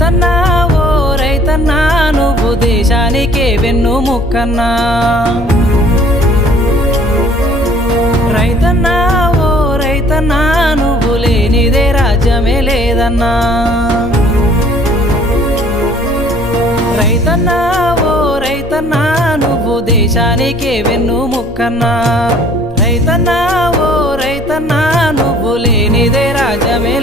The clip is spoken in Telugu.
రైతన్నా ఓ రైతన్నా నువ్వు దేశానికే వెన్నుముక్కన్నా రైతన్నా ఓ రైతన్నా నువ్వు లేనిదే రాజ్యమే లేదన్నా రైతన్నా ఓ రైతన్నా నువ్వు దేశానికే రైతన్నా ఓ రైతన్నా నువ్వు లేనిదే రాజ్యమే